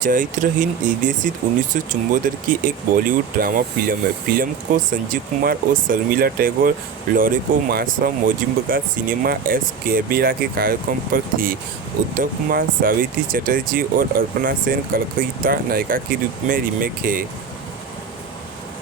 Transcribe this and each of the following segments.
चरित्रहीन निर्देशित 1974 की एक बॉलीवुड ड्रामा फिल्म है। फिल्म को संजीव कुमार और शर्मिला टैगोर, लॉरेंसो मास्टर मोजिम्बा सिनेमा एस कैबिला के कार्यक्रम पर थी। उत्तम कुमार, सावित्री चटर्जी और अपर्णा सेन कलकत्ता नायिका के रूप में रीमेक है।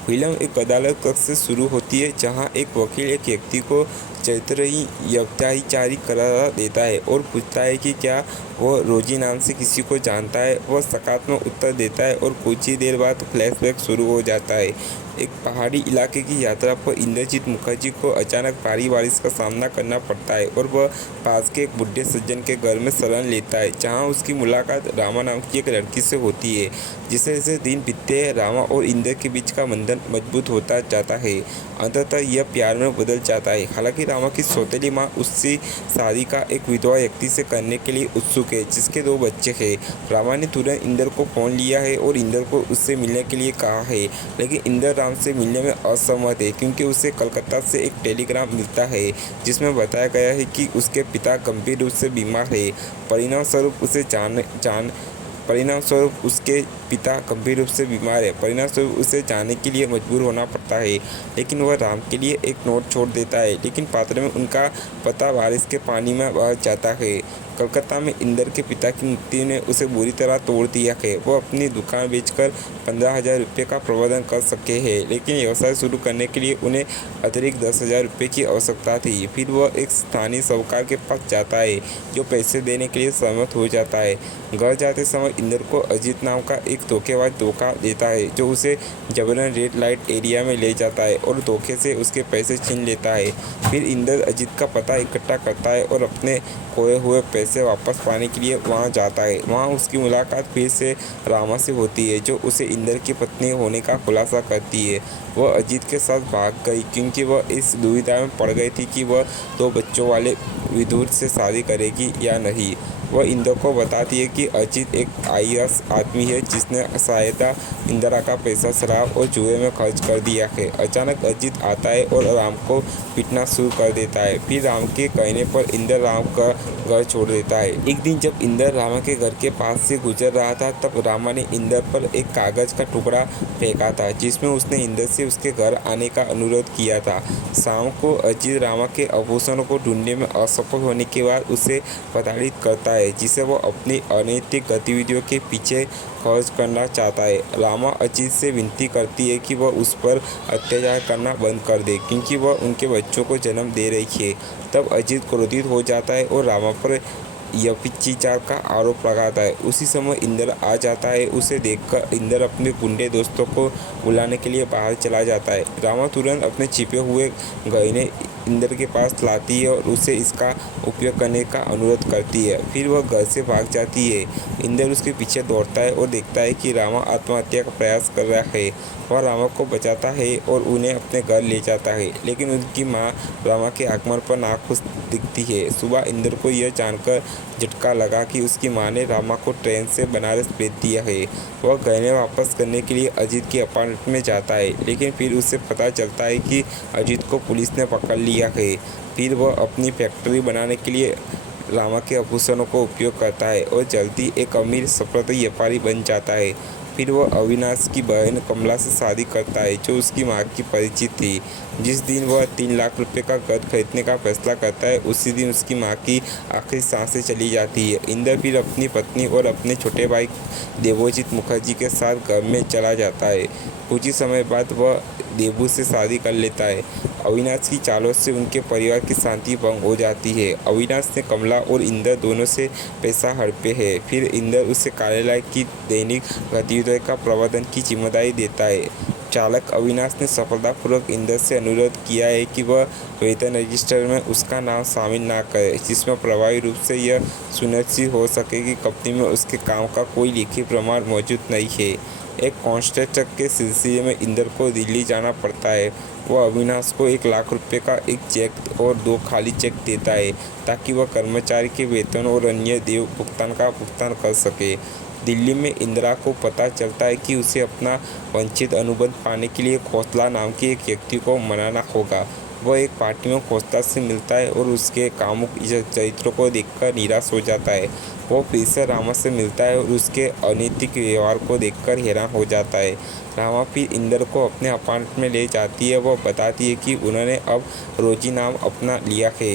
फिल्म एक अदालत कक्ष से शुरू होती है जहां एक वकील एक व्यक्ति को चरित्रहीन अत्याचारी करार देता है और पूछता है कि क्या वह रोजी नाम से किसी को जानता है। वह सकारात्मक उत्तर देता है और कुछ ही देर बाद फ्लैशबैक शुरू हो जाता है। एक पहाड़ी इलाके की यात्रा पर इंद्रजीत मुखर्जी को अचानक भारी बारिश का सामना करना पड़ता है और वह पास के एक बुढ़े सज्जन के घर में शरण लेता है, जहां उसकी मुलाकात रामा नाम की एक लड़की से होती है। जैसे जैसे दिन बीतते हैं, रामा और इंद्र के बीच का बंधन मजबूत होता जाता है। अंततः यह प्यार में बदल जाता है। हालांकि रामा की सौतेली माँ उससे शादी का एक विधवा व्यक्ति से करने के लिए उत्सुक है, जिसके 2 बच्चे हैं। रामा ने तुरंत इंद्र को फोन लिया है और इंद्र को उससे मिलने के लिए कहा है, लेकिन इंद्र राम से मिलने में असहमत है क्योंकि उसे कलकत्ता से एक टेलीग्राम मिलता है जिसमें बताया गया है कि उसके पिता गंभीर रूप से बीमार है। परिणामस्वरूप उसके पिता गंभीर रूप से बीमार है। परिणामस्वरूप उसे जाने के लिए मजबूर होना पड़ता है, लेकिन वह राम के लिए एक नोट छोड़ देता है, लेकिन पात्र में उनका पता बारिश के पानी में बह जाता है। कलकत्ता में इंद्र के पिता की मृत्यु ने उसे बुरी तरह तोड़ दिया है। वो अपनी दुकान बेचकर 15,000 रुपये का प्रबंधन कर सके हैं, लेकिन व्यवसाय शुरू करने के लिए उन्हें अतिरिक्त 10,000 रुपये की आवश्यकता थी। फिर वह एक स्थानीय साहूकार के पास जाता है, जो पैसे देने के लिए सहमत हो जाता है। घर जाते समय इंद्र को अजीत नाम का एक धोखेबाज धोखा देता है, जो उसे जबरन रेड लाइट एरिया में ले जाता है और धोखे से उसके पैसे छीन लेता है। फिर इंद्र अजीत का पता इकट्ठा करता है और अपने खोए हुए पैसे वापस पाने के लिए वहां जाता है। वहां उसकी मुलाकात फिर से रामा से होती है, जो उसे इंद्र की पत्नी होने का खुलासा करती है। वह अजीत के साथ भाग गई क्योंकि वह इस दुविधा में पड़ गई थी कि वह 2 बच्चों वाले विदुर से शादी करेगी या नहीं। वह इंद्र को बताती है कि अजीत एक आईएएस आदमी है जिसने सहायता इंदिरा का पैसा शराब और जुए में खर्च कर दिया है। अचानक अजीत आता है और राम को पीटना शुरू कर देता है। फिर राम के कहने पर इंद्र राम का घर छोड़ देता है। एक दिन जब इंद्र रामा के घर के पास से गुजर रहा था, तब रामा ने इंद्र पर एक कागज का टुकड़ा फेंका था, जिसमें उसने इंद्र से उसके घर आने का अनुरोध किया था। शाम को अजीत रामा के आभूषणों को ढूंढने में असफल होने के बाद उसे प्रताड़ित करता है, जिसे वह अपनी अनैतिक गतिविधियों के पीछे खर्च करना चाहता है। रामा अजीत से विनती करती है कि वह उस पर अत्याचार करना बंद कर दे, क्योंकि वह उनके बच्चों को जन्म दे रही है। तब अजीत क्रोधित हो जाता है और रामा पर व्यभिचार का आरोप लगाता है। उसी समय इंद्र आ जाता है। उसे देखकर इंद्र अपने गुंडे दोस्तों को बुलाने के लिए बाहर चला जाता है। रामा तुरंत अपने छिपे हुए गहने इंद्र के पास लाती है और उसे इसका उपयोग करने का अनुरोध करती है। फिर वह घर से भाग जाती है। इंद्र उसके पीछे दौड़ता है और देखता है कि रामा आत्महत्या का प्रयास कर रहा है। वह रामा को बचाता है और उन्हें अपने घर ले जाता है, लेकिन उनकी माँ रामा के आगमन पर नाखुश दिखती है। सुबह इंद्र को यह जानकर झटका लगा कि उसकी माँ ने रामा को ट्रेन से बनारस भेज दिया है। वह गहने वापस करने के लिए अजीत के अपार्टमेंट में जाता है, लेकिन फिर उसे पता चलता है कि अजीत को पुलिस ने पकड़ लिया है। फिर वह अपनी फैक्ट्री बनाने के लिए रामा के आभूषणों को उपयोग करता है और जल्दी एक अमीर सफल व्यापारी बन जाता है। फिर वह अविनाश की बहन कमला से शादी करता है, जो उसकी माँ की परिचित थी। जिस दिन वह 3 लाख रुपए का घर खरीदने का फैसला करता है, उसी दिन उसकी माँ की आखिरी सांसें चली जाती है। इंद्र फिर अपनी पत्नी और अपने छोटे भाई देवोजीत मुखर्जी के साथ घर में चला जाता है। कुछ ही समय बाद वह देबू से शादी कर लेता है। अविनाश की चालों से उनके परिवार की शांति भंग हो जाती है। अविनाश ने कमला और इंद्र दोनों से पैसा हड़पे है। फिर इंद्र उसे कार्यालय की दैनिक गतिविधियों का प्रबंधन की जिम्मेदारी देता है। चालक अविनाश ने सफलतापूर्वक इंद्र से अनुरोध किया है कि वह वेतन रजिस्टर में उसका नाम शामिल ना करे, जिसमें प्रभावी रूप से यह सुनिश्चित हो सके कि कंपनी में उसके काम का कोई लिखित प्रमाण मौजूद नहीं है। एक कॉन्ट्रैक्टर के सिलसिले में इंद्र को दिल्ली जाना पड़ता है। वह अविनाश को 1 लाख रुपए का एक चेक और 2 खाली चेक देता है, ताकि वह कर्मचारी के वेतन और अन्य देय भुगतान का भुगतान कर सके। दिल्ली में इंदिरा को पता चलता है कि उसे अपना वंचित अनुबंध पाने के लिए खोसला नाम के एक व्यक्ति को मनाना होगा। वह एक पार्टी में खोसला से मिलता है और उसके कामुक चरित्रों को देखकर निराश हो जाता है। वो फिर से रामा से मिलता है और उसके अनैतिक व्यवहार को देखकर हैरान हो जाता है। रामा फिर इंदर को अपने अपार्टमेंट में ले जाती है। वो बताती है कि उन्होंने अब रोजी नाम अपना लिया है।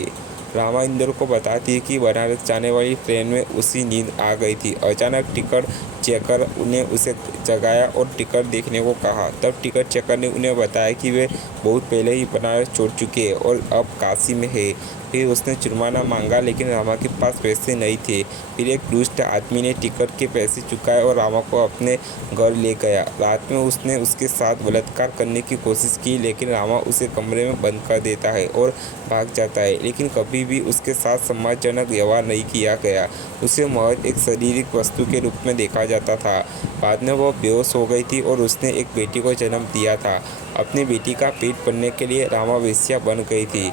रामा इंदर को बताती है कि बनारस जाने वाली ट्रेन में उसी नींद आ गई थी। अचानक टिकट चेकर ने उसे जगाया और टिकट देखने को कहा। तब टिकट चेकर ने उन्हें बताया कि वे बहुत पहले ही बनारस छोड़ चुके हैं और अब काशी में है। फिर उसने जुर्माना मांगा, लेकिन रामा के पास पैसे नहीं थे। फिर एक दुष्ट आदमी ने टिकट के पैसे चुकाए और रामा को अपने घर ले गया। रात में उसने उसके साथ बलात्कार करने की कोशिश की, लेकिन रामा उसे कमरे में बंद कर देता है और भाग जाता है। लेकिन कभी भी उसके साथ सम्मानजनक व्यवहार नहीं किया गया। उसे महज एक शारीरिक वस्तु के रूप में देखा जाता था। बाद में वह बेहोश हो गई थी और उसने एक बेटी को जन्म दिया था। अपनी बेटी का पेट भरने के लिए रामा वेश्या बन गई थी।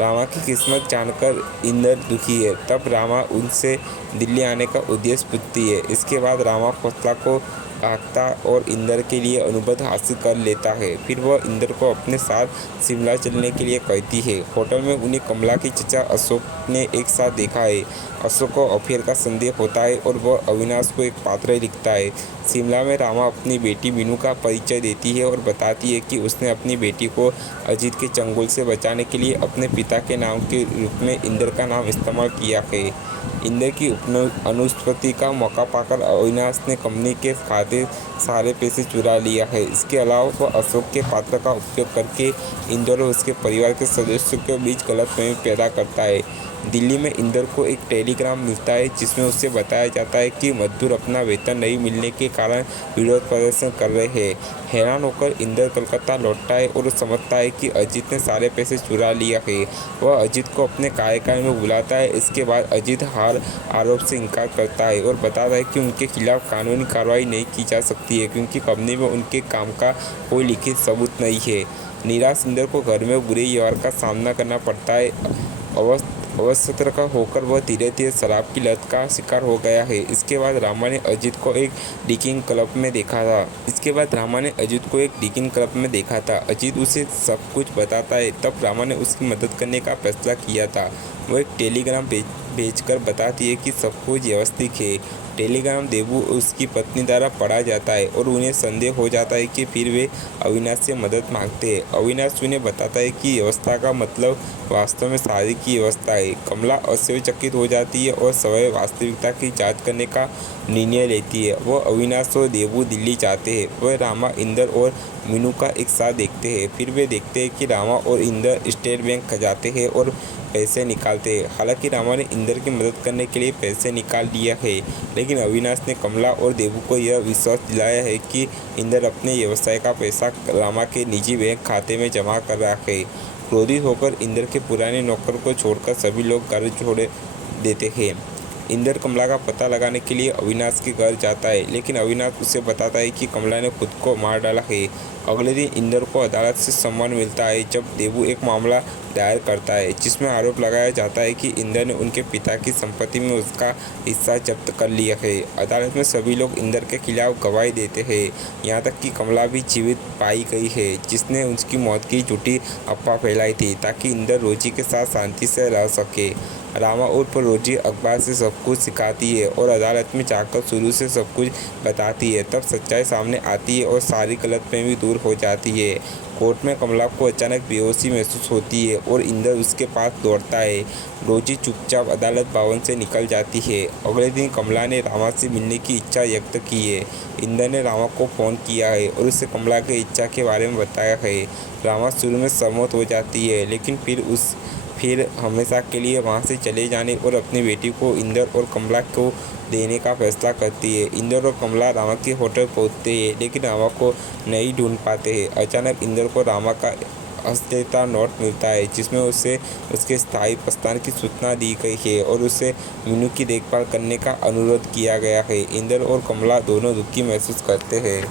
रामा की किस्मत जानकर इंदर दुखी है। तब रामा उनसे दिल्ली आने का उद्देश्य पूछती है। इसके बाद रामा खोसला को भागता और इंदर के लिए अनुबंध हासिल कर लेता है। फिर वह इंदर को अपने साथ शिमला चलने के लिए कहती है। होटल में उन्हें कमला के चचा अशोक ने एक साथ देखा है। अशोक को अफेयर का संदेह होता है और वह अविनाश को एक पत्र लिखता है। शिमला में रामा अपनी बेटी मीनू का परिचय देती है और बताती है कि उसने अपनी बेटी को अजीत के चंगुल से बचाने के लिए अपने पिता के नाम के रूप में इंदर का नाम इस्तेमाल किया है। इंदर की अनुपस्थिति का मौका पाकर अविनाश ने कंपनी के खाते सारे पैसे चुरा लिया है। इसके अलावा वह अशोक के पात्र का उपयोग करके इंदर और उसके परिवार के सदस्यों के बीच गलतफहमी पैदा करता है। दिल्ली में इंदर को एक टेलीग्राम मिलता है जिसमें उसे बताया जाता है कि मजदूर अपना वेतन नहीं मिलने के कारण विरोध प्रदर्शन कर रहे हैं। हैरान होकर इंदर कलकत्ता लौटता है और समझता है कि अजीत ने सारे पैसे चुरा लिया है। वह अजीत को अपने कार्यकाल में बुलाता है। इसके बाद अजीत हार आरोप से इनकार करता है और बताता है कि उनके खिलाफ कानूनी कार्रवाई नहीं की जा सकती है क्योंकि कंपनी में उनके काम का कोई लिखित सबूत नहीं है। निराश इंदर को घर में बुरे व्यवहार का सामना करना पड़ता है। अवसत्र का होकर वह धीरे धीरे शराब की लत का शिकार हो गया है। इसके बाद रामा ने अजीत को एक डिकिंग क्लब में देखा था। अजीत उसे सब कुछ बताता है। तब रामा ने उसकी मदद करने का फैसला किया था। वो एक टेलीग्राम भेजकर बताती है कि सब कुछ व्यवस्थित है। टेलीग्राम देबू और उसकी पत्नी द्वारा पढ़ा जाता है और उन्हें संदेह हो जाता है कि फिर वे अविनाश से मदद मांगते हैं। अविनाश उन्हें बताता है कि व्यवस्था का मतलब वास्तव में शादी की व्यवस्था है। कमला आश्चर्यचकित हो जाती है और स्वयं वास्तविकता की जांच करने का निर्णय लेती है। वह अविनाश और देबू दिल्ली जाते हैं। वह रामा, इंदर और मीनू का एक साथ देखते हैं। फिर वे देखते हैं कि रामा और इंदर स्टेट बैंक जाते हैं और पैसे निकालते हैं। हालांकि रामा ने इंदर की मदद करने के लिए पैसे निकाल लिया है, लेकिन अविनाश ने कमला और देबू को यह विश्वास दिलाया है कि इंदर अपने व्यवसाय का पैसा रामा के निजी बैंक खाते में जमा कर रहा है। क्रोधित होकर इंदर के पुराने नौकर को छोड़कर सभी लोग घर छोड़ देते हैं। इंदर कमला का पता लगाने के लिए अविनाश के घर जाता है, लेकिन अविनाश उसे बताता है कि कमला ने खुद को मार डाला है। अगले दिन इंदर को अदालत से सम्मान मिलता है जब देबू एक मामला दायर करता है जिसमें आरोप लगाया जाता है कि इंदर ने उनके पिता की संपत्ति में उसका हिस्सा जब्त कर लिया है। अदालत में सभी लोग इंदर के खिलाफ गवाही देते हैं, यहाँ तक कि कमला भी जीवित पाई गई है जिसने उसकी मौत की झूठी अफवाह फैलाई थी ताकि इंदर रोजी के साथ शांति से रह सके। रामा उर्फ रोजी अखबार से सब कुछ सिखाती है और अदालत में जाकर शुरू से सब कुछ बताती है। तब सच्चाई सामने आती है और सारी गलतफहमी दूर हो जाती है। कोर्ट में कमला को अचानक बेहोशी महसूस होती है और इंदर उसके पास दौड़ता है। रोजी चुपचाप अदालत भवन से निकल जाती है। अगले दिन कमला ने रामा से मिलने की इच्छा व्यक्त की है। इंदर ने रामा को फ़ोन किया है और उसे कमला की इच्छा के बारे में बताया है। रामा शुरू में सहमत हो जाती है, लेकिन फिर हमेशा के लिए वहां से चले जाने और अपनी बेटी को इंदर और कमला को देने का फैसला करती है। इंदर और कमला रामा के होटल पहुंचते हैं, लेकिन रामा को नहीं ढूंढ पाते हैं। अचानक इंदर को रामा का अस्थिरता नोट मिलता है जिसमें उसे उसके स्थायी प्रस्थान की सूचना दी गई है और उसे मीनू की देखभाल करने का अनुरोध किया गया है। इंदर और कमला दोनों दुखी महसूस करते हैं।